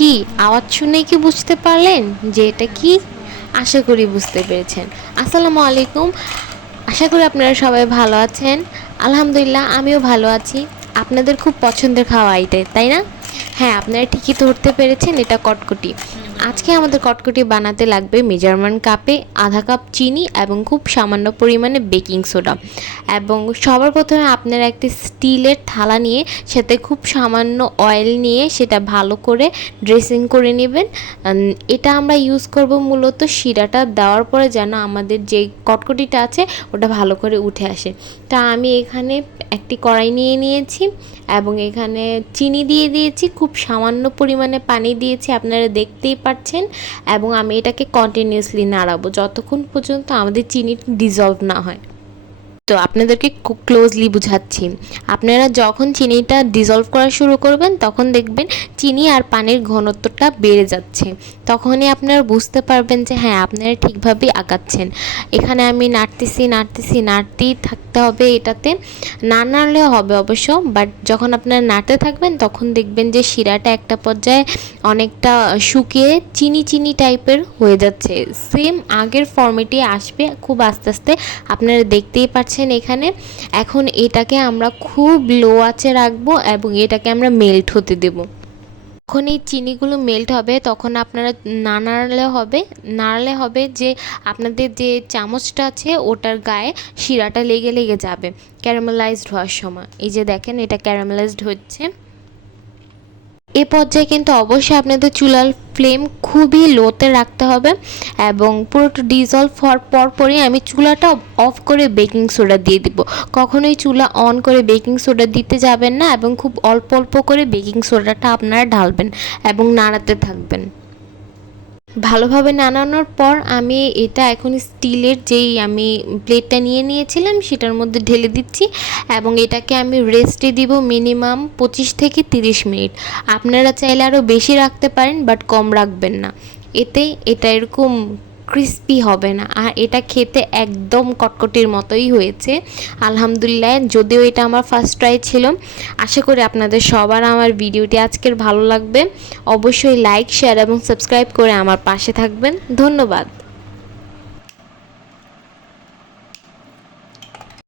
কি আওয়াজ শুনে কি বুঝতে পারলেন যে এটা কি? আশা করি বুঝতে পেরেছেন। আসসালামু আলাইকুম। আশা করি আপনারা সবাই ভালো আছেন। আলহামদুলিল্লাহ, আমিও ভালো আছি। আপনাদের খুব পছন্দের খাওয়া এটাই তাই না? হ্যাঁ আপনারা ঠিকই ধরতে পেরেছেন, এটা কটকটি। আজকে আমাদের কটকটি বানাতে লাগবে মেজারমেন্ট কাপে আধা কাপ চিনি এবং খুব সামান্য পরিমাণে বেকিং সোডা। এবং সবার প্রথমে আপনারা একটি স্টিলের থালা নিয়ে, সাথে খুব সামান্য অয়েল নিয়ে সেটা ভালো করে ড্রেসিং করে নেবেন। এটা আমরা ইউজ করব মূলত শিরাটা দেওয়ার পরে যেন আমাদের যে কটকটিটা আছে, ওটা ভালো করে উঠে আসে। তা আমি এখানে একটি কড়াই নিয়ে নিয়েছি এবং এখানে চিনি দিয়ে দিয়েছি, খুব সামান্য পরিমাণে পানি দিয়েছি, আপনারা দেখতেই পাচ্ছেন, এবং আমি এটাকে কন্টিনিউসলি নাড়াবো, যতক্ষণ পর্যন্ত আমাদের চিনি ডিজলভ না হয়। তো আপনাদেরকে খুব ক্লোজলি বুঝাচ্ছি। আপনারা যখন চিনিটা ডিজলভ করা শুরু করবেন, তখন দেখবেন চিনি আর পানির ঘনত্বটা বেড়ে যাচ্ছে। তখনই আপনারা বুঝতে পারবেন যে হ্যাঁ আপনারা ঠিকভাবেই আগাচ্ছেন। এখানে আমি নাড়তেছি নাড়তেছি, নাড়তেই থাকতে হবে এটাতে। না নাড়লেও হবে অবশ্য বাট যখন আপনারা নাড়তে থাকবেন, তখন দেখবেন যে, শিরাটা একটা পর্যায়ে অনেকটা শুকিয়ে চিনি চিনি টাইপের হয়ে যাচ্ছে। সেম আগের ফর্মেটে আসবে, খুব আস্তে আস্তে আপনারা দেখতেই পাচ্ছেন এখানে, এখন এটাকে আমরা খুব লো আঁচে রাখব এবং এটাকে আমরা মেল্ট হতে দেবো। যখন এই চিনিগুলো মেল্ট হবে, তখন আপনারা না নাড়লে হবে নাড়লে হবে যে আপনাদের যে চামচটা আছে, ওটার গায়ে শিরাটা লেগে লেগে যাবে ক্যারামেলাইজড হওয়ার সময়। এই যে দেখেন, এটা ক্যারামেলাইজড হচ্ছে। এ পর্যায়ে কিন্তু অবশ্যই আপনাদের চুলার ফ্লেম খুবই লোতে রাখতে হবে এবং পুরোটা ডিজলভ হওয়ার পরপরই আমি চুলাটা অফ করে বেকিং সোডা দিয়ে দিব। কখনোই চুলা অন করে বেকিং সোডা দিতে যাবেন না এবং খুব অল্প অল্প করে বেকিং সোডাটা আপনারা ঢালবেন এবং নাড়াতে থাকবেন। ভালোভাবে নানানোর পর আমি এটা এখন স্টিলের যেই আমি প্লেটটা নিয়ে নিয়েছিলাম, সেটার মধ্যে ঢেলে দিচ্ছি এবং এটাকে আমি রেস্টে দিব মিনিমাম পঁচিশ থেকে তিরিশ মিনিট। আপনারা চাইলে আরও বেশি রাখতে পারেন, বাট কম রাখবেন না। এতে এটা এরকম ক্রিস্পি হবে না। আর এটা খেতে একদম কটকটির মতোই হয়েছে। আলহামদুলিল্লাহ, যদিও এটা আমার ফার্স্ট ট্রাই ছিল। আশা করি আপনাদের সবার আমার ভিডিওটি আজকের ভালো লাগবে। অবশ্যই লাইক শেয়ার এবং সাবস্ক্রাইব করে আমার পাশে থাকবেন। ধন্যবাদ।